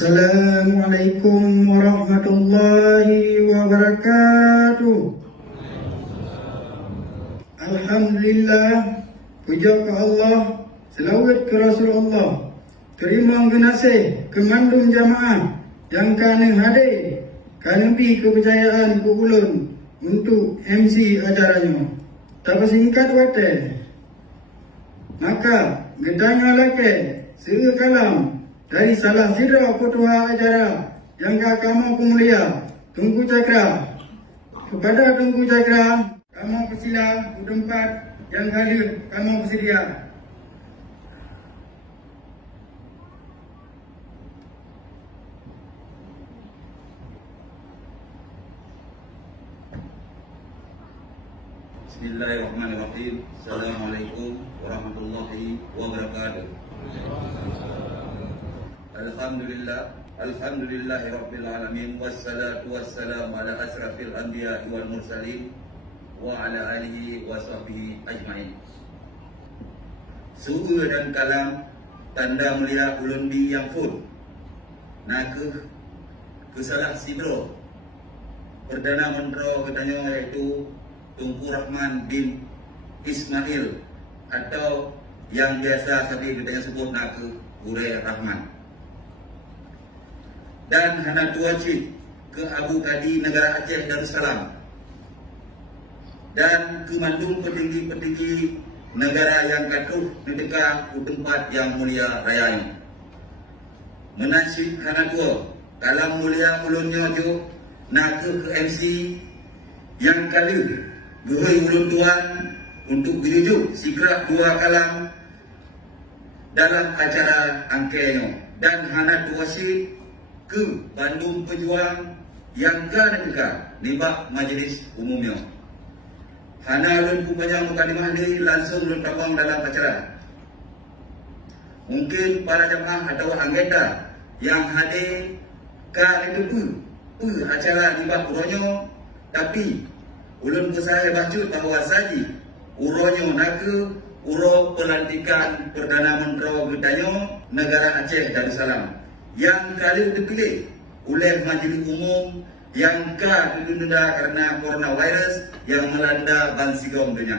Assalamualaikum warahmatullahi wabarakatuh. Alhamdulillah, puja ke Allah, selawat ke Rasulullah. Terima kasih ke mandum jamaah yang kena hadir, kena pi kepercayaan ke ulun untuk MC acaranya. Tak singkat wadah. Maka gedanya laki sera kalam dari salah sira ketua acara yang kamu mulia Tunku Cakra. Kepada Tunku Cakra, kamu persila tempat yang hadir kamu bersedia. Bismillahirrahmanirrahim. Assalamualaikum warahmatullahi wabarakatuh. Alhamdulillahi rabbil alamin, wassalatu wassalamu ala asrafil anbiya wal mursalin wa ala alihi wa sahbihi ajmain. Suhu dan kalam tanda mulia ulun bi yang fun nakeh kesalah sidro Perdana Menteri katanya yaitu Tunku Rahman bin Ismail atau yang biasa kami katanya sebut nakeh Uray Rahman. Dan hana wajib ke Abu Kadi negara Aceh Darussalam dan ke mandung petinggi-petinggi negara yang katuh nedeka ke tempat yang mulia raya ini. Menasib hana tua kalam mulia ulunnya jo nak ke MC yang kali guhui ulun tuan untuk dirujuk segera dua kalam dalam acara angkanya dan hana wajib ke Bandung Pejuang yang kan juga nibak majlis umumnya. Hana ulun punya mukadimah ini langsung ulun tambang dalam acara. Mungkin para jemaah atau anggota yang hadir kan itu acara nibak uronyo, tapi ulun saya baca bahawa saji uronyo nake uro pelantikan Perdana Menteri Gedanyo negara Aceh Darussalam yang kali dipilih oleh majlis umum yang ditunda karena coronavirus yang melanda Bansigong dunia.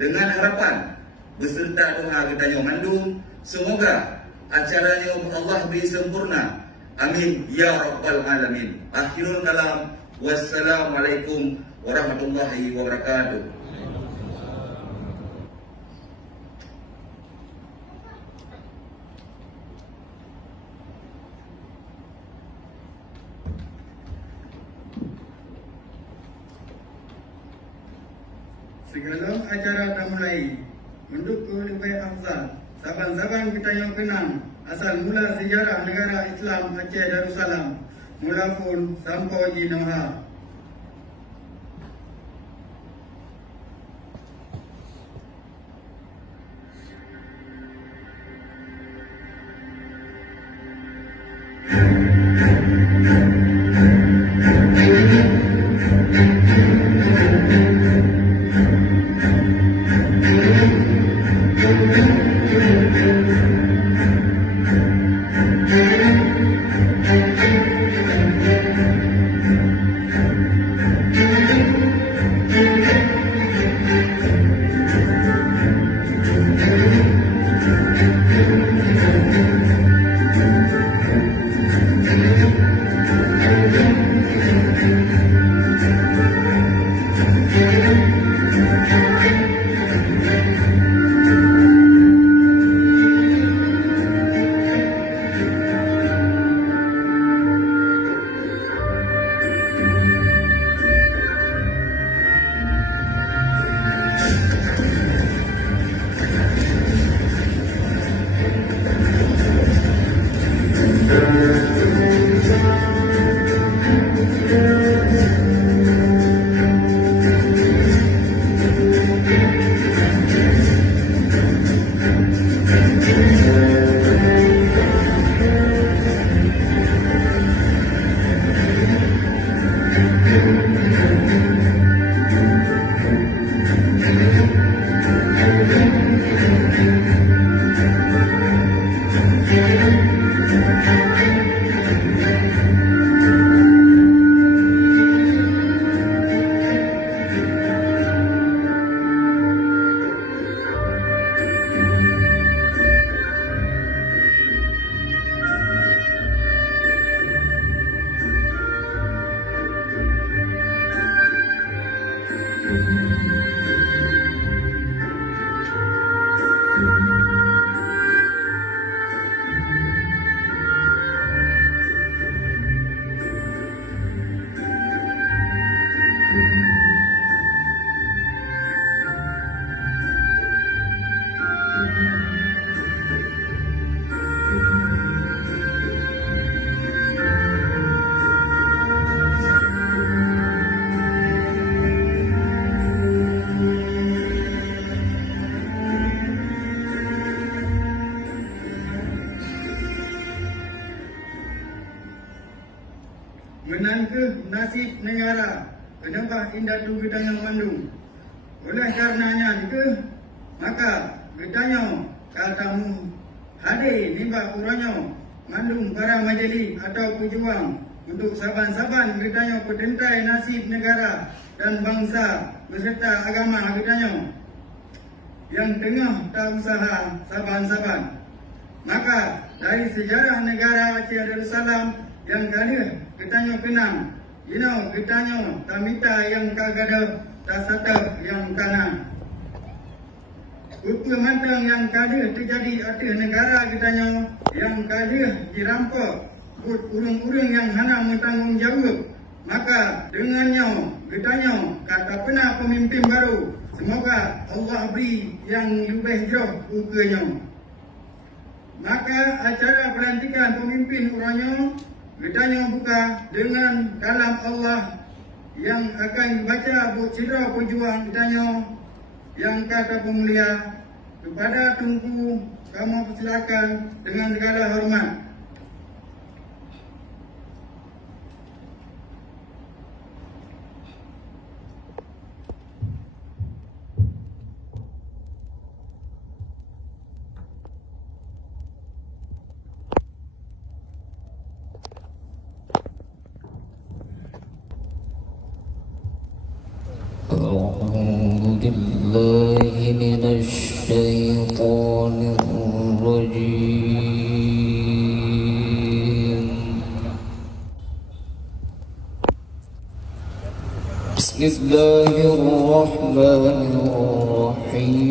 Dengan harapan beserta doa kita mandum, semoga acaranya Allah beri sempurna. Amin ya rabbal alamin. Akhirul kalam. Wassalamualaikum warahmatullahi wabarakatuh. Segala acara dah mulai mendukung lebih afdal. Saban-saban kita yang kenang asal mula sejarah negara Islam Aceh Darussalam mula pun sampai di Noha. menangkah nasib negara kenapa indah tu gedanya mandung. Oleh karenanya ke maka gedanya katamu hadir nimba uranyo mandung para majlis atau pejuang untuk saban-saban gedanya petentai nasib negara dan bangsa beserta agama gedanya yang tengah tak usaha saban-saban. Maka dari sejarah negara Aceh Darussalam yang kali kita kenang, kita kamita yang kagada tak sata yang kanan. Upah mantang yang kali terjadi atas negara kita yang kali dirampok urung-urung yang hana bertanggungjawab. Maka dengannya kita kata pernah pemimpin baru. Semoga Allah beri yang lebih jauh ukanya. Maka acara pelantikan pemimpin uranyo gedanya buka dengan kalam Allah yang akan dibaca buat cira pejuang gedanya yang kata pemulia kepada Tunku kamu persilakan dengan segala hormat. أعوذ بالله من الشيطان الرجيم. بسم الله الرحمن الرحيم.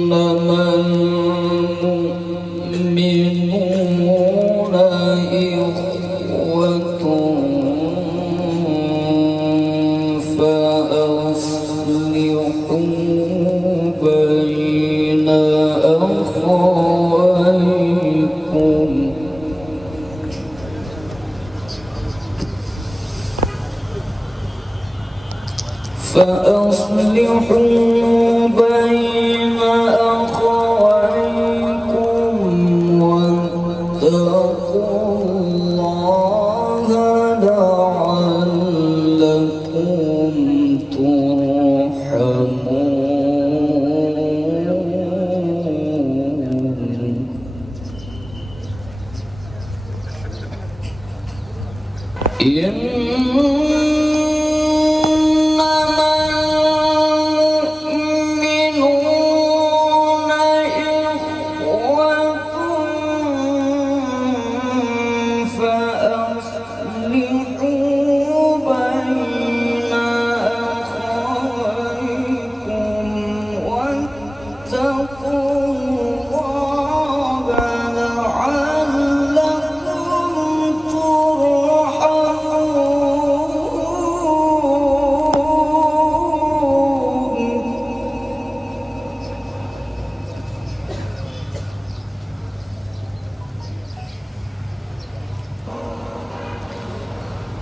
إنما المؤمنون إخوة فأصلحوا بين أخويكم. فأصلحوا بين أخويكم واتقوا الله لعلكم ترحمون.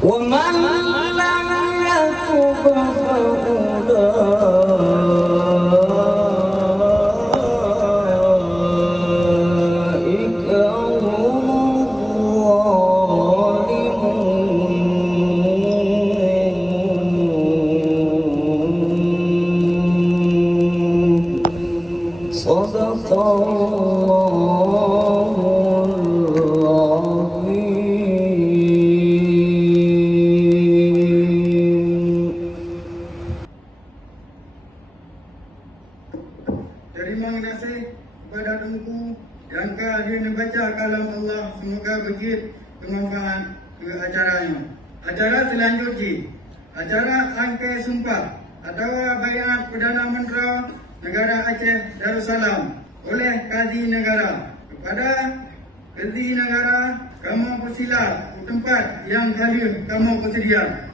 ومن لم يتب فأولئك هم الظالمون. صدق الله Terima kasih kepada Tunku yang kehadiran membaca kalam Allah. Semoga berjid bermanfaat ke acaranya. Acara selanjutnya, acara angkai sumpah atau bayat Perdana Menteri Negara Aceh Darussalam oleh Kazi Negara. Kepada Kazi Negara, kamu bersila ke tempat yang hadir kamu bersedia.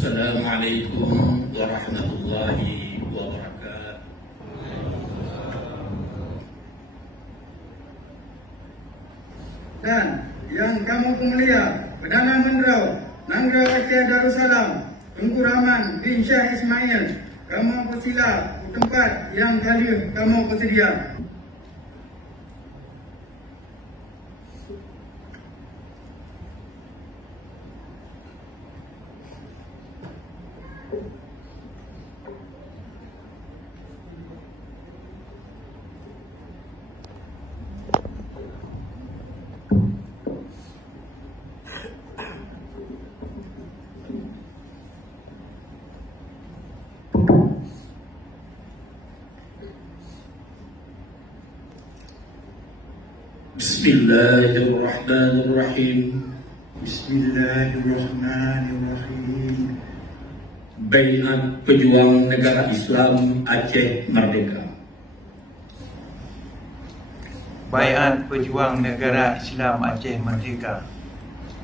Assalamualaikum warahmatullahi wabarakatuh. Dan yang kamu pemulia Perdana Menteri Negara Aceh Darussalam Tunku Rahman bin Syah Ismail, kamu bersila di tempat yang kali kamu bersedia. Bismillahirrahmanirrahim. Bismillahirrahmanirrahim. Baiat Pejuang Negara Islam Aceh Merdeka. Baiat Pejuang Negara Islam Aceh Merdeka.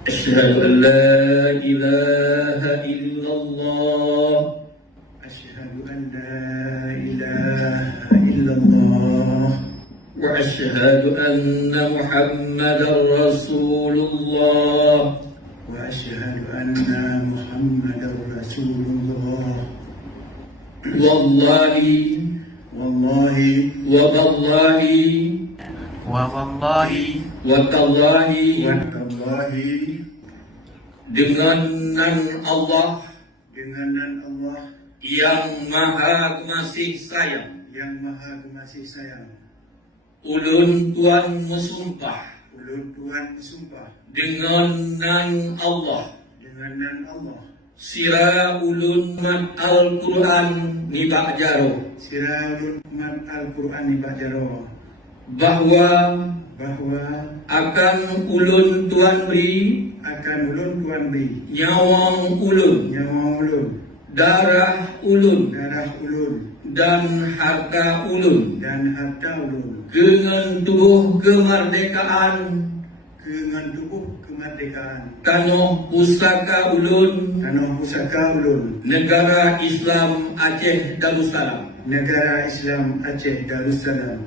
Asyhadu an la ilaha illallah. Asyhadu an la ilaha illallah. Wa asyhadu anna Muhammadar Rasulullah. Wa asyhadu anna Muhammadar Rasulullah. Wallahi Wallahi wa wallahi Wa wallahi wa tallahi, wa tallahi, dengan nan Allah dengan nan Allah yang Maha Pengasih Sayang, yang Maha Pengasih Sayang, ulun tuan bersumpah ulun tuan bersumpah dengan nan Allah dengan nan Allah, sira ulun mat Al-Quran ni Pak Jaro, siralun mat Al-Quran ni Pak Jaro, bahwa akan ulun tuan beri ulun tuan beri nyawang ulun, nyawa ulun, darah ulun, darah ulun, dan harta ulun dan harta ulun, dengan tubuh kemerdekaan dengan tubuh kemerdekaan tanah pusaka ulun, tanah pusaka ulun, negara Islam Aceh Darussalam. negara Islam Aceh Darussalam.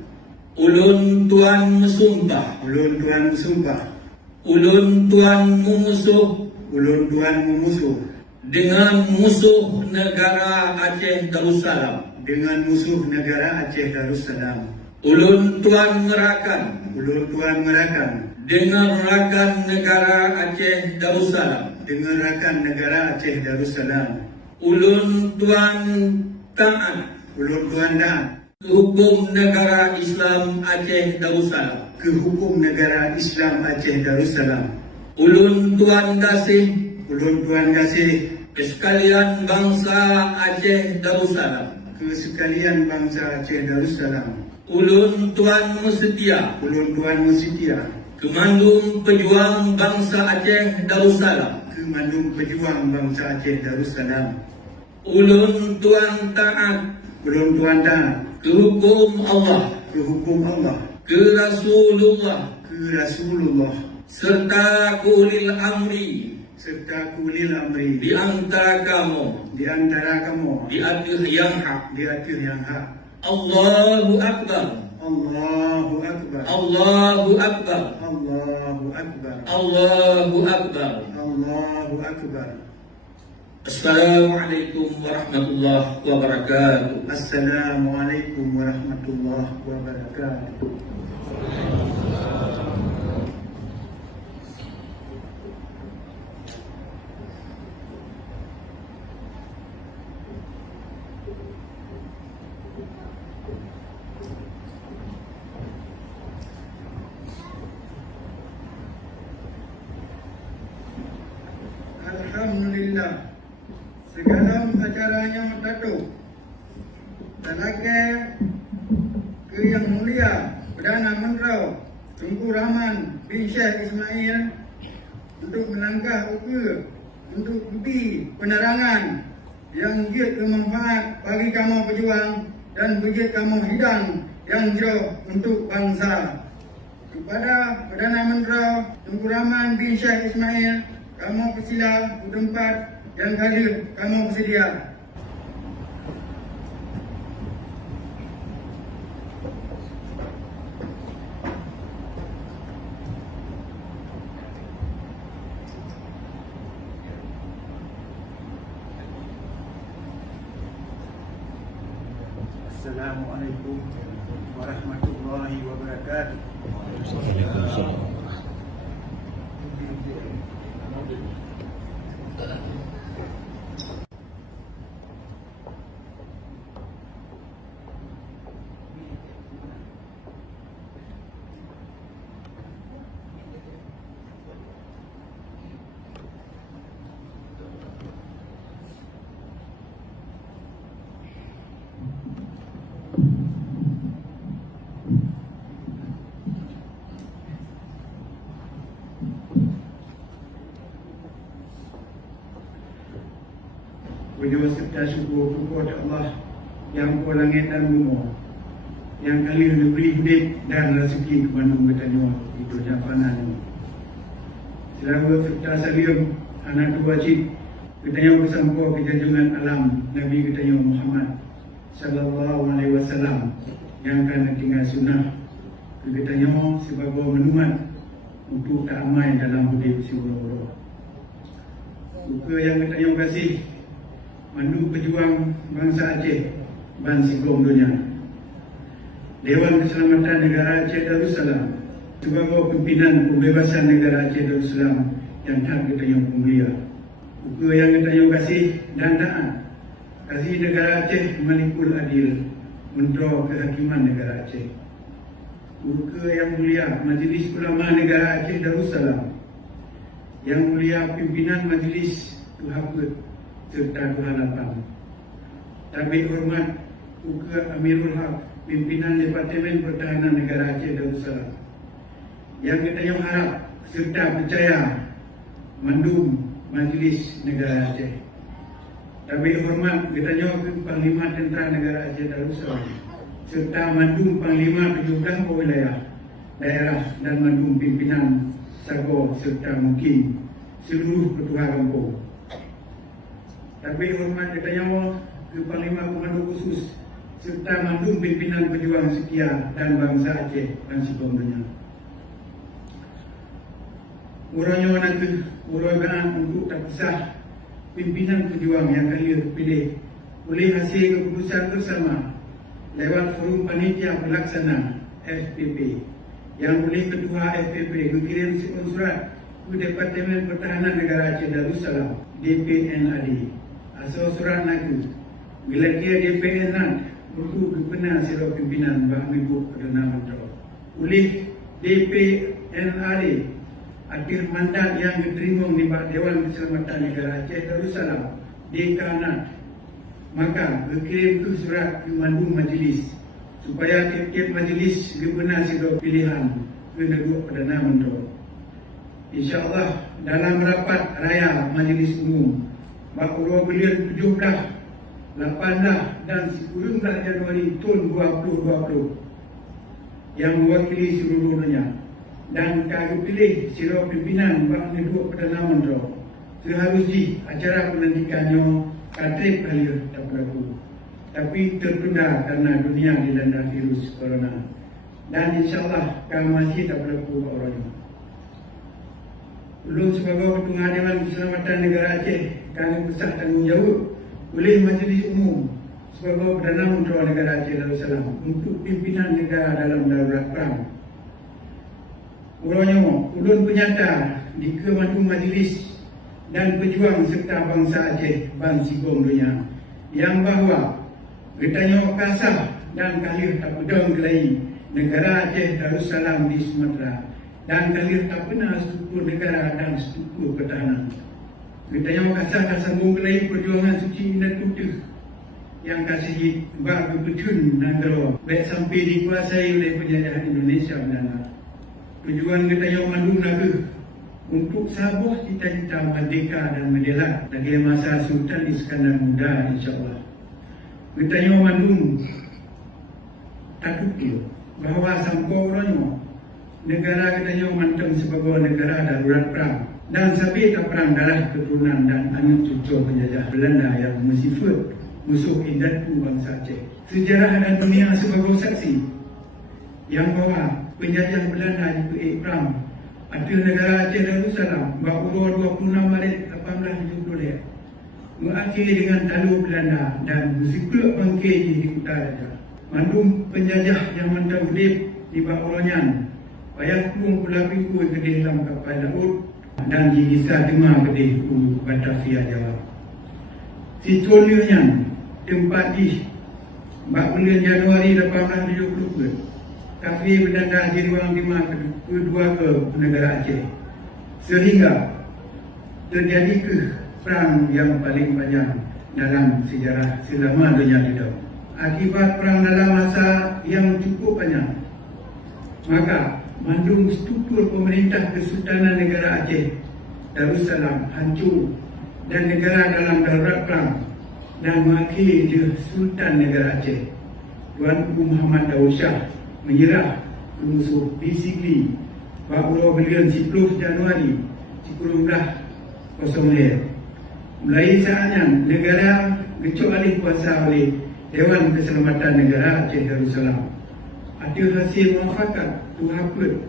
Ulun tuan bersumpah, Ulun tuan bersumpah, ulun tuan memusuh ulun tuan memusuh dengan musuh negara Aceh Darussalam. dengan musuh negara Aceh Darussalam. Ulun tuan merakan Ulun tuan merakan dengan rakan negara Aceh Darussalam. dengan rakan negara Aceh Darussalam. Ulun tuan taat Ulun tuan taat hukum negara Islam Aceh Darussalam. ke hukum negara Islam Aceh Darussalam. Ulun tuan kasih Ulun tuan kasih ke sekalian bangsa Aceh Darussalam. ke sekalian bangsa Aceh Darussalam. Ulun tuan setia Ulun tuan setia Kemandung Pejuang Bangsa Aceh Darussalam. ke mandum pejuang bangsa Aceh Darussalam. Ulun tuan taat Ulun tuan taat ke hukum Allah, ke hukum Allah, ke Rasulullah, ke Rasulullah, serta ke ulil amri serta kulil amri di antara kamu di antara kamu di atas yang hak. di atas yang hak. Allahu Akbar, Allahu Akbar, Allahu Akbar, Allahu Akbar, Allahu Akbar. Allahu Akbar. Assalamualaikum warahmatullahi wabarakatuh. Assalamualaikum warahmatullahi wabarakatuh. Alhamdulillah, segala acaranya datuk Telaga ke Yang Mulia Perdana Menteri Tunku Rahman bin Syah Ismail untuk melangkah ukur untuk beri penerangan yang giat bermanfaat bagi kamu pejuang dan bagi kamu hidang yang jauh untuk bangsa. Kepada Perdana Menteri Tunku Rahman bin Syah Ismail, kamu persila di tempat yang hadir kamu bersedia. Assalamualaikum warahmatullahi wabarakatuh. Wujud serta syukur kepada Allah yang kuat langit dan bumi, yang kali beri hidup dan rezeki kepada bertanya itu jawapan ini. Selalu serta salim anak dua cik bertanya bersama kejunjungan alam Nabi kita Muhammad sallallahu alaihi wasallam yang akan tinggal sunnah kita sebagai menumat untuk tak amai dalam hidup seluruh. Buka yang kita kasih Mandu Pejuang Bangsa Aceh Ban Sigong Dunia, Dewan Keselamatan Negara Aceh Darussalam sebagai pimpinan pembebasan negara Aceh Darussalam yang tak kita yang mulia. Buku yang kita yang kasih dan taat kasih negara Aceh Malikul Adil Menteri Kehakiman Negara Aceh. Buku yang mulia Majlis Ulama Negara Aceh Darussalam, yang mulia pimpinan Majlis Tuhaput serta kehadapan. Kami hormat Uka Amirul Haq, pimpinan Departemen Pertahanan Negara Aceh Darussalam, yang kita yang harap serta percaya mandum Majlis Negara Aceh. Kami hormat kita yang Panglima Tentera Negara Aceh Darussalam serta mandum Panglima 17 wilayah daerah dan mandum pimpinan Sago serta mungkin seluruh ketua kampung. Tapi hormat kita nyawa ke Panglima Komando Khusus serta mandum pimpinan pejuang setia dan bangsa Aceh dan sebagainya. Uranya nanti uraian untuk tak sah pimpinan pejuang yang kali terpilih oleh hasil keputusan bersama lewat forum panitia pelaksana FPP yang oleh ketua FPP mengirim surat ke Departemen Pertahanan Negara Aceh Darussalam DPNAD. Asal surat lagu bila dia DPNAD untuk kebenar sirap pimpinan Bah Minggu Perdana Menteri oleh DPNAD akhir mandat yang diterima di Dewan Keselamatan Negara Aceh Darussalam DKNAD, maka berkirim ke surat ke mandum majlis supaya tiap-tiap majlis kebenar sirap pilihan ke Negara Perdana Menteri. InsyaAllah dalam rapat raya majlis umum Bahawa bulan 17, 18 dan 10 Januari tahun 2020 yang mewakili seluruh dunia dan kami pilih sirap pimpinan Bank Negara Perdana Menteri seharusnya acara pelantikannya katrip kali tak berlaku, tapi tertunda karena dunia dilanda virus corona dan insyaAllah kami masih tak berlaku orangnya. Belum sebagai Ketua Dewan Keselamatan Negara Aceh kami besar tanggungjawab oleh Majlis Umum sebagai Perdana Menteri Negara Aceh Darussalam untuk pimpinan negara dalam darurat perang. Uranya ulun penyata di Kemandu Majlis dan pejuang serta bangsa Aceh Ban Sigong Dunia yang bahawa bertanya kasah dan kalir tak pedang kelai negara Aceh Darussalam di Sumatera dan kalir tak pernah struktur negara dan struktur pertahanan. Kita yang kasar sambung kelai perjuangan suci dan putih yang kasih bagi petun negara baik sampai dikuasai oleh penjajahan Indonesia Belanda. Tujuan kita yang mandum naga untuk sabuh cita-cita merdeka dan mendelak dari masa Sultan Iskandar Muda, insyaAllah. Kita yang mandum takut bahawa sampai orangnya negara katanya manteng sebagai negara darurat perang. Dan sabit perang darah keturunan dan anak cucu penjajah Belanda yang mensifat musuh indatku bangsa Aceh. Sejarah dan dunia sebagai saksi yang bahwa penjajah Belanda di perang atas negara Aceh Darussalam Bahura 26 Maret 1870 mengakhiri dengan talu Belanda dan bersikluk bangkit di utara Raja. Mandum penjajah yang mentang hidup di Bahuronyan payah pun pula pikul ke dalam kapal laut dan digisah dengar ke Batavia Jawa. Situlnya tempat di bulan Januari 1870 kafir Belanda di ruang 5 kedua ke negara Aceh sehingga terjadi ke perang yang paling panjang dalam sejarah selama dunia hidup. Akibat perang dalam masa yang cukup panjang, maka mandung struktur pemerintah Kesultanan Negara Aceh Darussalam hancur dan negara dalam darurat perang dan mengakhiri di Sultan Negara Aceh Tuanku Muhammad Daud Shah menyerah ke musuh basically Bahura bulan 10 Januari 1900. Mulai saatnya negara gecok alih kuasa oleh Dewan Keselamatan Negara Aceh Darussalam. Ada hasil muafakat Tuhakud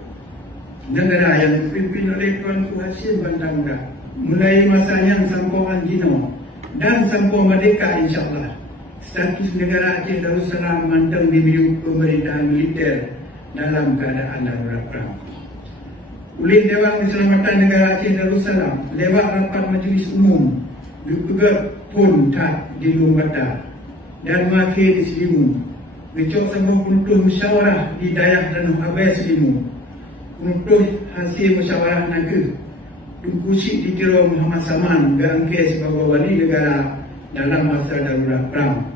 negara yang dipimpin oleh Tuanku Hashim Bandangga. Mulai masanya Sampoan Jino dan Sampo Merdeka insyaAllah. Status negara Aceh Darussalam manteng diberi pemerintahan militer dalam keadaan darurat perang. Oleh Dewan Keselamatan Negara Aceh Darussalam lewat rapat majlis umum juga pun tak di Lumbata dan makin di Selimu. Becok sebuah penutup musyawarah di Dayak dan Habis Selimu. Penutup hasil musyawarah naga Tunku Syed dikira Muhammad Saman berangkir sebagai wali negara dalam masa darurat perang.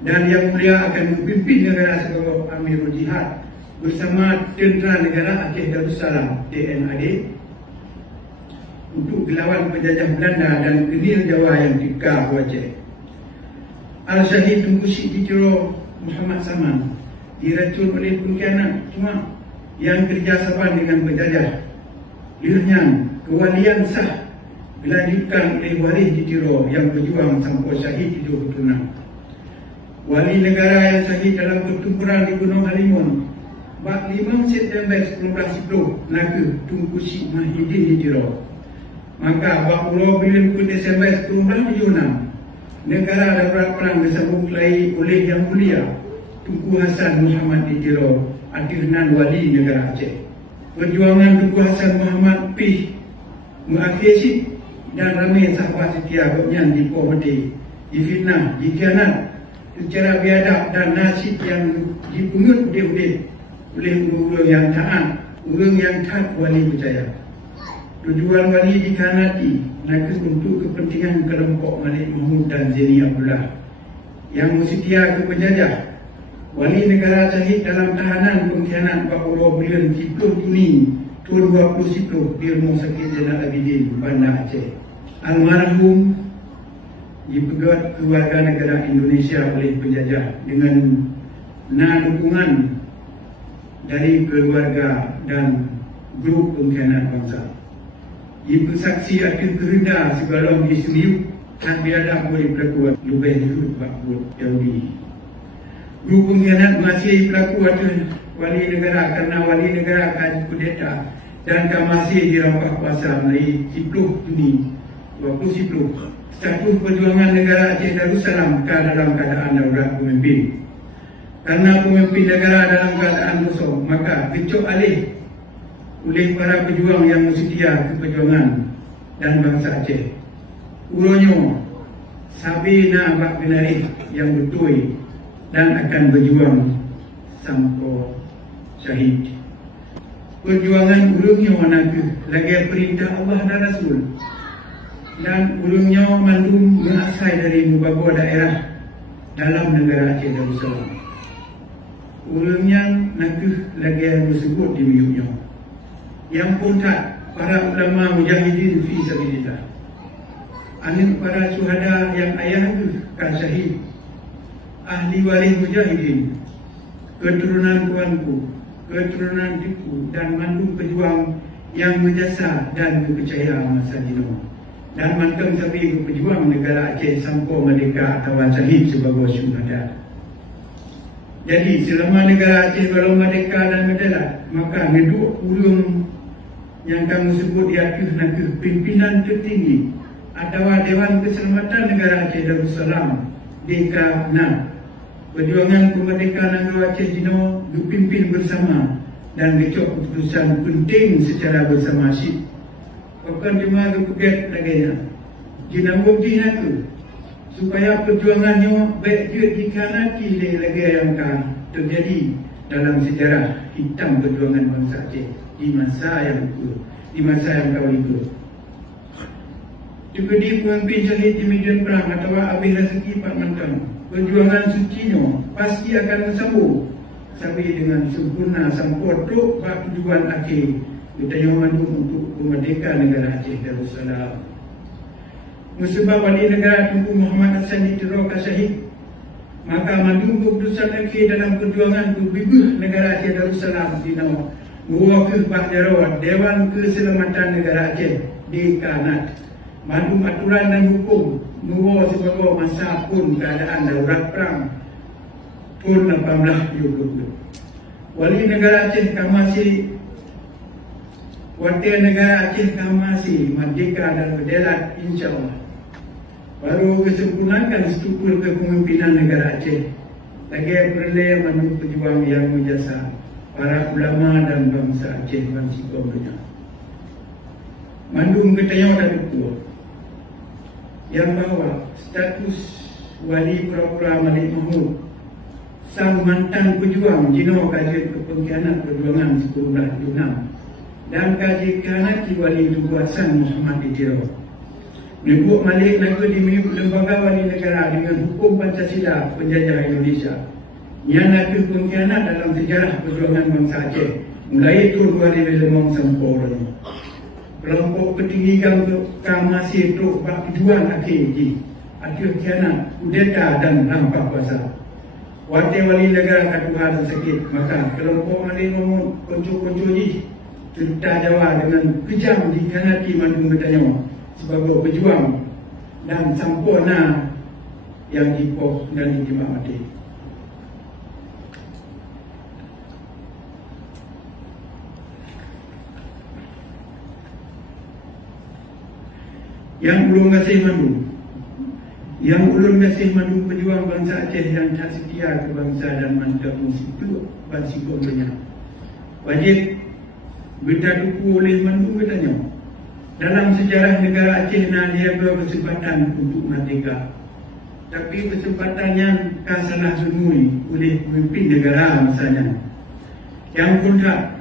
Dan yang mulia akan memimpin negara sebagai Amirul Jihad bersama Tentera Negara Aceh Darussalam TNAD untuk melawan penjajah Belanda dan Kenil Jawa yang dikah Aceh. Al-Syahid Tunku Syed dikira Muhammad Saman diracun oleh pengkhianat cuma yang kerjasama dengan penjajah. Lihatnya kewalian sah dilanjutkan oleh waris ditiro yang berjuang sampai syahid di Jogotuna. Wali negara yang syahid dalam pertempuran di Gunung Halimun 5 September 1910 naga Tunku Syed Mahidin ditiro. Maka Bahura bulan Desember 1976 negara darurat perang disambung lagi oleh yang mulia Tunku Hasan Muhammad ditiro akhirnan wali negara Aceh. Perjuangan Tunku Hasan Muhammad P mengakhiri dan ramai sahabat setia yang dipomedi, difitnah, dikhianat secara biadab dan nasib yang dipungut oleh orang yang taat, orang yang taat wali percaya. Tujuan wali dikhianati nakes untuk kepentingan kelompok Malik Mahmud dan Zaini Abdullah yang setia ke penjajah. Wali negara syahid dalam tahanan pengkhianat Bahura bulan 10 Juni tahun 2010 di Rumah Sakit Zainal Abidin, Banda Aceh. Almarhum dipegat keluarga negara Indonesia oleh penjajah dengan dukungan dari keluarga dan grup pengkhianat bangsa. Dipersaksi akan kerendah segala disemiuk dan biadab boleh berlaku lebih dulu buat Yahudi. Grup pengkhianat masih berlaku atas wali negara kerana wali negara akan kudeta dan akan masih dirampas kuasa mulai 10 Juni 2010. Status perjuangan negara Aceh Darussalam dalam keadaan darurat pemimpin. Karena pemimpin negara dalam keadaan kosong, maka kecok alih oleh para pejuang yang setia ke perjuangan dan bangsa Aceh. Uronyo Sabina Abak Benari yang betul dan akan berjuang sampai syahid. Perjuangan urungnya naga lagi perintah Allah dan Rasul, dan urungnya mandum mengasai dari beberapa daerah dalam negara Aceh Darussalam. Urungnya naga lagi yang disebut di miyuknya yang pun tak para ulama mujahidin fi sabilillah, anak para syuhada yang ayah kan syahid, ahli waris mujahidin, keturunan tuanku keturunan Tipu dan mandu pejuang yang berjasa dan dipercaya masa dino. Dan mantan sabi pejuang negara Aceh sampai merdeka atau syahid sebagai syuhada. Jadi selama negara Aceh belum merdeka dan berdelat, maka ngeduk ulung yang kamu sebut diakuh nak pimpinan tertinggi atau Dewan Keselamatan Negara Aceh Darussalam DKN. Perjuangan kemerdekaan negara Aceh dino dipimpin bersama dan dicok keputusan penting secara bersama syid. Bukan cuma kepegat lagi jina bukti nak supaya perjuangannya baik dia dikhanati lagi yang akan terjadi dalam sejarah hitam perjuangan bangsa Aceh di masa yang kau ikut. Juga di pemimpin syahid di medan perang atau Abi Rezeki Pak Mantan, perjuangan sucinya pasti akan bersambung sampai dengan sempurna sampai tok tujuan akhir kita yang mandu untuk kemerdekaan negara Aceh Darussalam. Musibah wali negara Tunku Muhammad Hassan diteror syahid, maka mandu keputusan akhir dalam perjuangan kebibuh negara Aceh Darussalam di nama Muwakil Pak Jarawat Dewan Keselamatan Negara Aceh DKN. Mandu aturan dan hukum Nuwa sebagai masa pun keadaan darurat perang pun 1870. Wali negara Aceh Kamasi Wakil negara Aceh Kamasi merdeka dan berdelat insyaAllah. Baru kesempurnakan struktur kepemimpinan negara Aceh. Lagi perlu mandu pejuang yang berjasa, para ulama dan bangsa Aceh dan sikomnya. Mandu ketanya dan dukung yang bahawa status wali pura-pura Malik Mahmud sang mantan pejuang jino kaji kepengkhianat perjuangan sekolah Dunam dan kaji khianati wali Tunku Hasan Muhammad Ditiro. Nebuk Malik lagu di lembaga wali negara dengan hukum Pancasila penjajah Indonesia yang laku pengkhianat dalam sejarah perjuangan bangsa Aceh mulai tahun 2005 sampai orang. Kelompok petinggi Kamasi itu bertujuan akhir di akhir khianat, kudeta dan rampas kuasa. Wakil wali negara katuhan dan sakit, maka kelompok Malik Mahmud konco-konco ini cerita Jawa dengan kejam dikhianati mandu bertanya sebagai pejuang dan sempurna yang dipoh dan ditembak mati. Yang ulun kasih mandu pejuang bangsa Aceh yang tak setia ke bangsa dan mantap itu bangsa komanya wajib bertaduku oleh mandu bertanya dalam sejarah negara Aceh dia berkesempatan untuk merdeka, tapi kesempatan yang kasalah sunui oleh pemimpin negara misalnya yang kontrak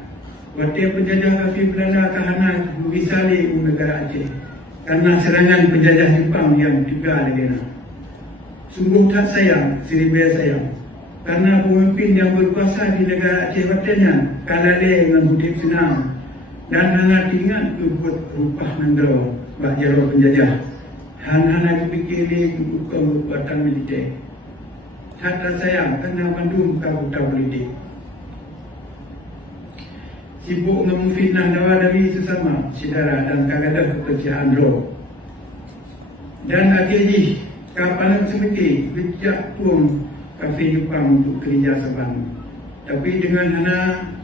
waktu penjajah kafir Belanda tahanan berwisali di negara Aceh karena serangan penjajah Jepang yang tiga negara. Sungguh tak sayang, seribu sayang, karena pemimpin yang berkuasa di negara Aceh Batannya kalale dengan hudib senang dan hanya ingat ikut rupah nandro bak jaro penjajah. Hanya dipikiri bukan kekuatan militer. Tak sayang karena mandu kabuta politik. Sibuk memfitnah dawa dari sesama saudara dan kagadah kepercayaan roh. Dan akhirnya kapanan semeti bijak pun kafe Jepang untuk kerja saban. Tapi dengan hana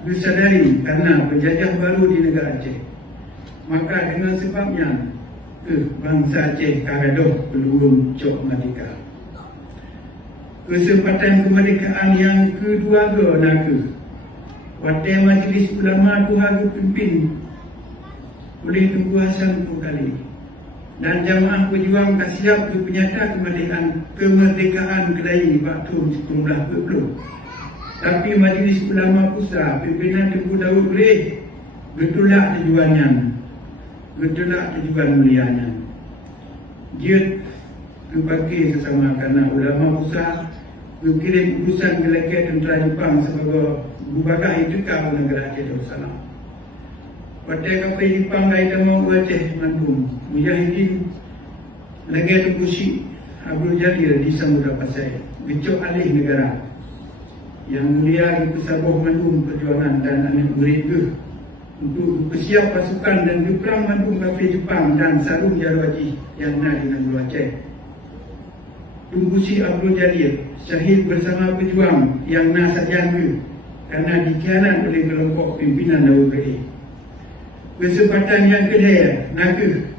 bersadari karena penjajah baru di negara Aceh, maka dengan sebabnya bangsa Aceh kagadah belum cok merdeka. Kesempatan kemerdekaan yang kedua naga waktu Majlis Ulama Tuhan dipimpin oleh Tunku Hasan kali dan jamaah pejuang siap ke penyata kemerdekaan kedai waktu 1920. Tapi Majlis Ulama Pusat pimpinan Tunku Daud Gurih getulak tujuan mulianya. Dia berbagi sesama karena ulama Pusat berkirim urusan ke tentera Jepang sebagai berbagai dekat negara Aceh Darussalam. Pada kafe Jepang kaitan mau Aceh Bandung, Mujahidin lagi Tunku Syekh Abdul Jadir di Samudra Pasai, becok alih negara Yang mulia Ibu Sabuh Mandung Perjuangan dan anak murid ke untuk bersiap pasukan dan berperang Mandung Kafir Jepang dan Sarung Jarwaji yang nak dengan Luar Aceh. Tungusi Abdul Jalil syahid bersama pejuang yang nak sajangga karena dikhianat oleh kelompok pimpinan WPA. Kesempatan yang kedua, naga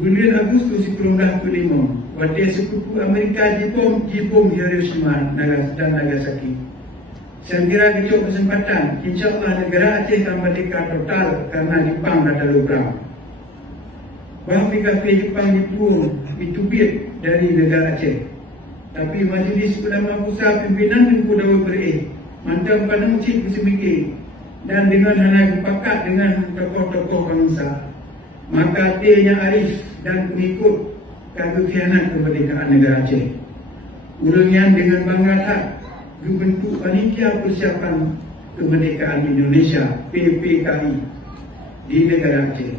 bulan Agustus 1945, waktu sekutu Amerika Jepun Hiroshima dan Nagasaki. Saya kira kecil kesempatan, insyaAllah negara Aceh akan merdeka total karena Jepang dah terlalu perang. Bahawa kafir Jepang ditubit dari negara Aceh. Tapi Majlis Ulama Pusat Pimpinan Tengku Dawa Berai mantap pada masjid bersemikir dan dengan hana sepakat dengan tokoh-tokoh bangsa, maka dia arif dan pengikut kagak khianat kemerdekaan negara Aceh. Urangnya dengan bangga tak dibentuk panitia persiapan kemerdekaan Indonesia PPKI di negara Aceh.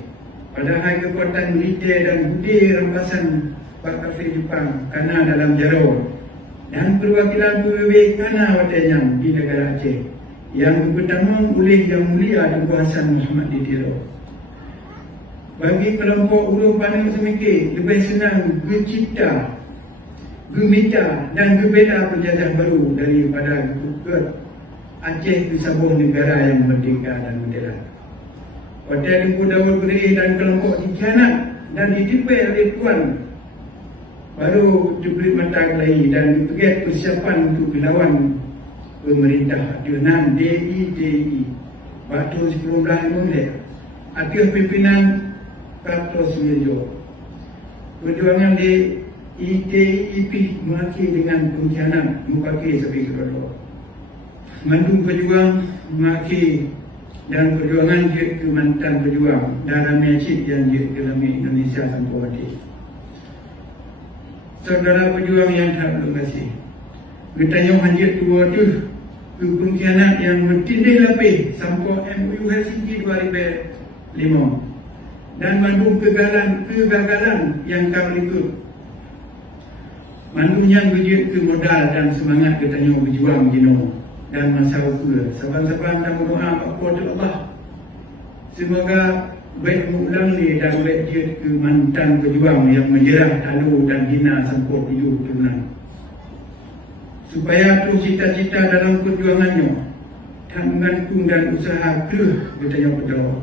Padahal kekuatan militer dan budi rampasan Pak Kafir Jepang kerana dalam jaro dan perwakilan PBB kerana watanya di negara Aceh yang pertama oleh Yang Mulia Tunku Hassan Muhammad Ditiro. Bagi kelompok ulung pandang semikir, lebih senang bercipta, gemita dan berbeza penjajah baru daripada Aceh di sebuah negara yang merdeka dan moderat. Hotel Tengku Dawa Berai dan kelompok dikhianat dan ditipai oleh Tuan baru diberi mata kelahi dan dipegat persiapan untuk melawan pemerintah Yunan DITI waktu 19 akhir pimpinan Kartos Wirjo. Perjuangan di ITIP mengakhiri dengan pengkhianat mukaki sampai kedua. Mandung Perjuang mengakhiri dan perjuangan dia ke mantan pejuang dalam Mesjid yang dia ke dalam Indonesia Sampawati. Saudara pejuang yang tak berkasih, bertanya hanya tua tu ke pengkhianat yang bertindih lapis sampai MOU Helsinki 2005 dan mandung kegagalan yang kami ikut. Mandung yang berjaya ke modal dan semangat bertanya berjuang jenuh dan masa ukur. Saban-saban dan berdoa kepada Allah, semoga baik mengulang ni dan baik dia ke mantan pejuang yang menjerah talu dan hina sempur hidup turunan. Supaya terus cita-cita dalam perjuangannya tak menggantung dan usaha keluh bertanya berdoa.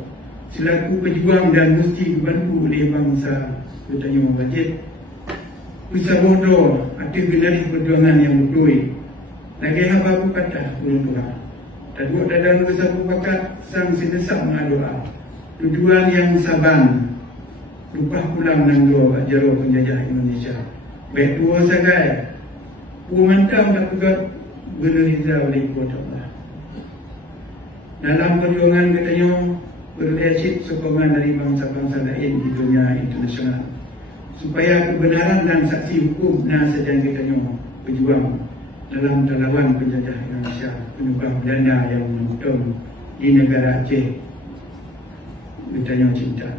Selaku pejuang dan mesti dibantu oleh bangsa bertanya wajib. Usaha bodoh arti benar perjuangan yang betul. Lagi apa aku kata ulun Tuhan. Taduk dalam usaha pakat sang sinesap doa. Tujuan yang saban lupa pulang nang dua jaro penjajah Indonesia. Baik dua sagai mantap tak pegat berizah oleh kota Allah. Dalam perjuangan katanya berleasit sokongan dari bangsa-bangsa lain di dunia internasional supaya kebenaran dan saksi hukum sedang katanya berjuang dalam lawan penjajah Indonesia penumpang Belanda yang menonton di negara Aceh. Bertanya cinta.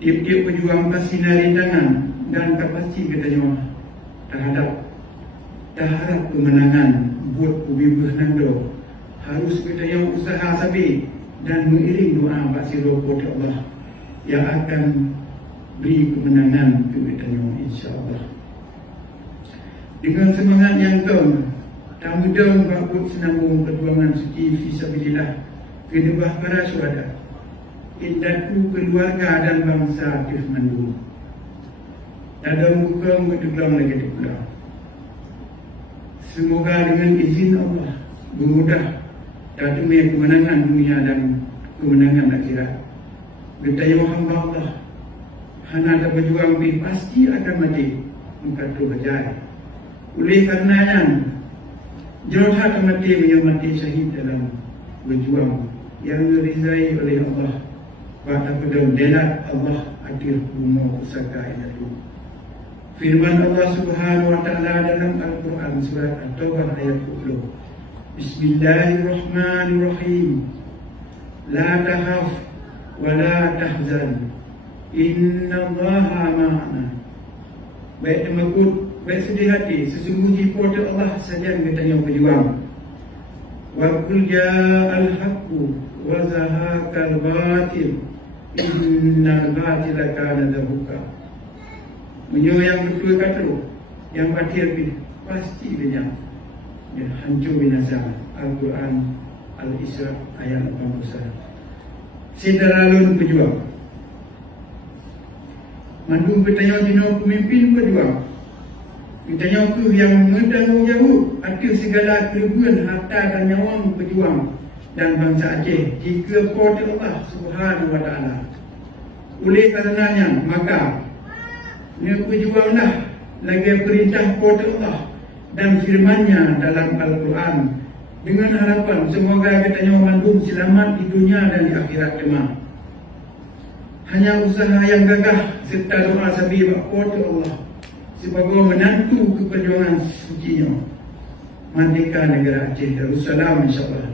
Tiap-tiap pejuang pasti nari tangan dan pasti katanya terhadap kemenangan buat kubibus nando harus katanya usaha sabi dan mengiring doa pasti roh Allah yang akan beri kemenangan katanya insya-Allah. Dengan semangat yang kau tak mudah membabut senambung perjuangan suci fisabilillah kedebah para syuhada indahku keluarga dan bangsa aktif Mandung. Dalam buka berdegang lagi pula. Semoga dengan izin Allah bermudah datangnya kemenangan dunia dan kemenangan akhirat. Bertanya hamba Allah, hana ada berjuang pasti akan mati mengkatu berjaya. Oleh karenanya jauh akan mati menyamati syahid dalam berjuang yang dirizai oleh Allah. Pada pedang delat Allah akhir umur pusaka itu. Firman Allah Subhanahu wa taala dalam Al-Quran surat At-Taubah ayat 20. Bismillahirrahmanirrahim. La tahaf wa la tahzan. Innallaha ma'ana. Baik temakut, baik sedih hati, sesungguhnya pada Allah saja yang bertanya berjuang Wa qul ja'al haqqu wa zahaqal batil innal batila kana zahuqa. Menyo yang betul kata, yang batil pasti dia hancur binasa. Al-Quran Al-Isra ayat 81. Sidaralun berjuang. Mandung bertanya dino pemimpin berjuang. Bertanya ku yang menanggung jauh atas segala kerugian harta dan nyawa berjuang dan bangsa Aceh jika kepada Allah Subhanahu wa taala. Oleh karenanya maka berjuanglah lagi perintah kepada Allah dan firman-Nya dalam Al-Quran dengan harapan semoga kita mandung selamat di dunia dan di akhirat kelak. Hanya usaha yang gagah serta doa sabir kepada Allah sebagai menantu keperjuangan suci-Nya merdeka negara Aceh Darussalam insya-Allah.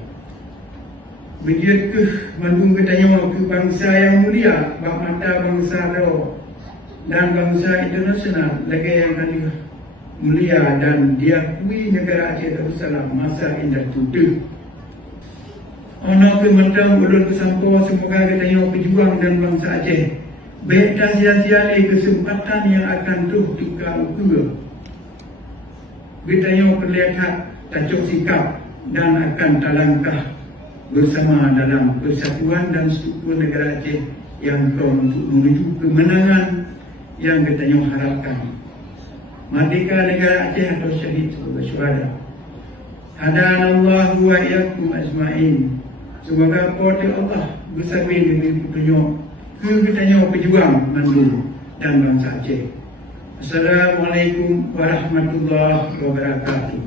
Begitu mandung kita ke bangsa yang mulia, bak mata bangsa Rawa dan bangsa internasional lagi yang tadi mulia dan diakui negara Aceh Darussalam masa indah tutup. Ono ke mata ulun kesampo semoga kita yang pejuang dan bangsa Aceh baik tak sia-sia kesempatan yang akan tukar ukur. Kita yang perlihat tajuk sikap dan akan talangkah bersama dalam persatuan dan struktur negara Aceh yang untuk menuju kemenangan yang kita yang harapkan. Merdeka negara Aceh atau syahid sebagai syuhada. Hadanallahu wa iyyakum ajma'in. Semoga kepada Allah bersama dengan petunjuk kita pejuang mandung dan bangsa Aceh. Assalamualaikum warahmatullahi wabarakatuh.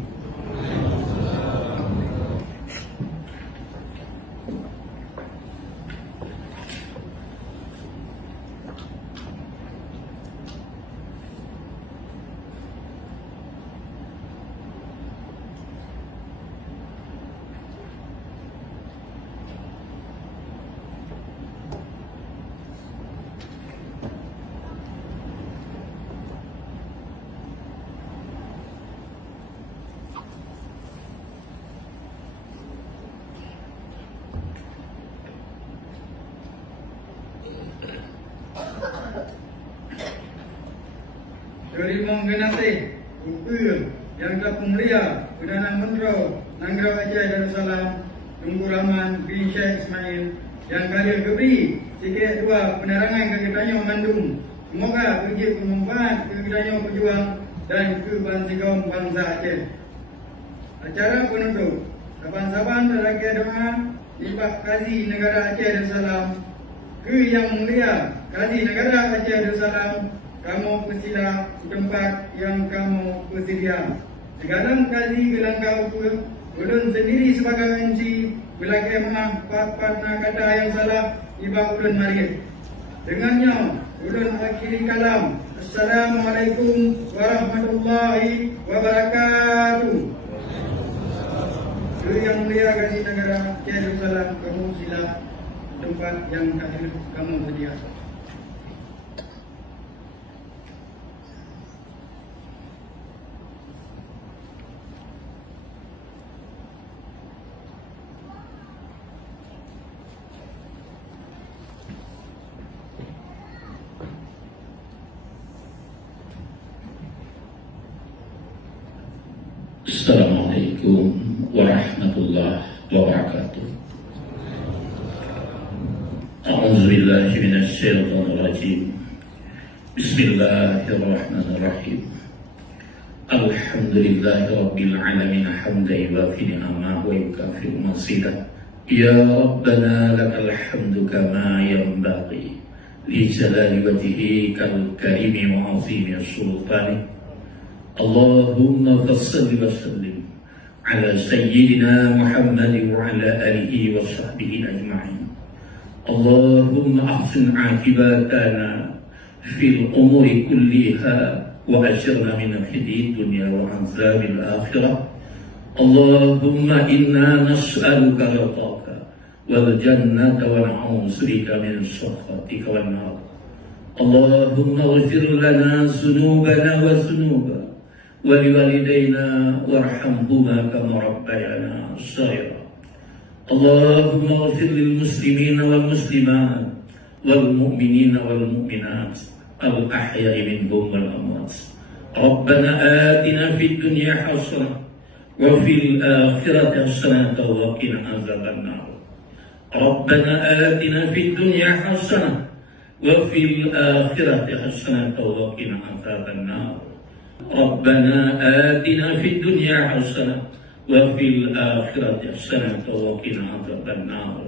Terima kasih Gubernur yang telah mulia Perdana Menteri Negara Aceh Darussalam Tunku Rahman bin Sheikh Ismail yang kali beri sikit dua penerangan ke kitanya Mandung. Semoga kerja bermanfaat ke kitanya pejuang dan ke bangsa Aceh. Acara penutup saban-saban terakhir doa Ibak Kazi Negara Aceh Darussalam ke yang mulia Kazi Negara Aceh Darussalam, kamu bersila tempat yang kamu bersedia. Segala kazi gelangkau pun ulun sendiri sebagai MC belakai maaf patna kata yang salah ibak ulun mari. Dengannya ulun akhiri kalam. Assalamualaikum warahmatullahi wabarakatuh. Yang mulia Kazi Negara Aceh Darussalam, kamu sila tempat yang kamu sedia. Assalamualaikum warahmatullahi wabarakatuh. A'udzubillahi minasyaitonir rajim. Bismillahirrahmanirrahim. Alhamdulillahirabbil alamin hamdan yuwafi ni'amahu wa yukafi'u mazidah. Ya Rabbana lakal hamdu kama yanbaghi li jalali wajhikal karimi wa 'azimi sultanik. Allahumma fassalli wa sallim ala sayyidina Muhammad wa ala alihi wa sahbihi ajma'in. Allahumma ahsin aqibatana fil umuri kulliha wa ajirna min khizyi dunya wa azabil akhirah. Allahumma inna nas'aluka ridhaka wal jannata wa na'udzubika min sakhatika wan nar. Allahumma ighfir lana dhunubana wa dhunuba ولوالدينا وارحمهما كما ربيانا صغيرا اللهم اغفر للمسلمين والمسلمات والمؤمنين والمؤمنات الأحياء منهم والأموات. ربنا آتنا في الدنيا حسنة وفي الآخرة حسنة وقنا عذاب النار. ربنا آتنا في الدنيا حسنة وفي الآخرة حسنة وقنا عذاب النار. ربنا آتنا في الدنيا حسنة وفي الآخرة حسنة وقنا عذاب النار.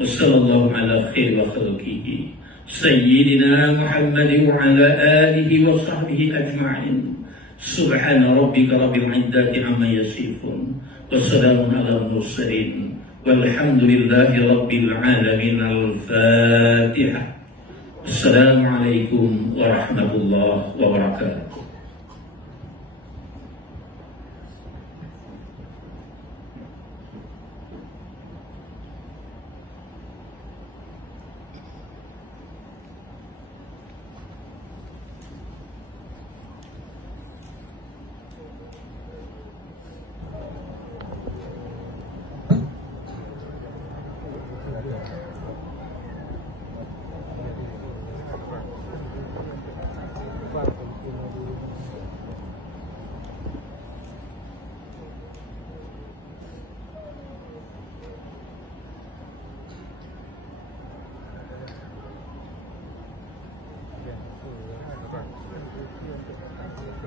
وصلى الله على خير خلقه سيدنا محمد وعلى آله وصحبه أجمعين. سبحان ربك رب العزة عما يصفون وسلام على المرسلين والحمد لله رب العالمين. الفاتحة. السلام عليكم ورحمة الله وبركاته.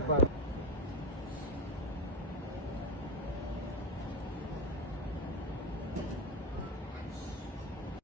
Pak.